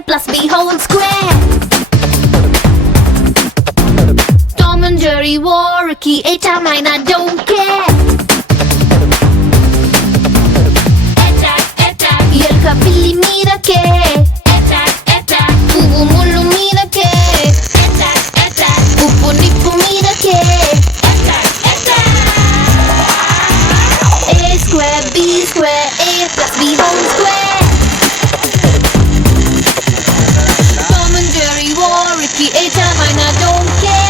A plus B whole square. Tom and Jerry war, Ricky, A-Time, I don't care. ఎలుక పిల్లి మీదకే, పువ్వు ముళ్ళు మీదకే, ఉప్పు నిప్పు మీదకే. A square, B square, A plus B whole square. Tom and Jerry war, Ricky, A-Time, I don't care.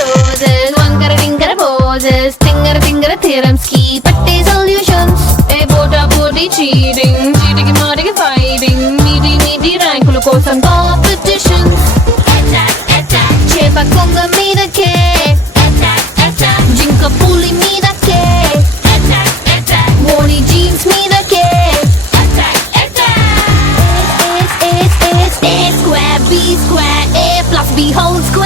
Roses, wankara tinkara poses, tingara theorems ki patte solutions. A bota body cheating, cheating maatiki fighting, meaty rankulu kosam competitions. Chepa konga meedake, jinka puli meedake, Woni jeans meedake. A square, B square, A plus B whole square.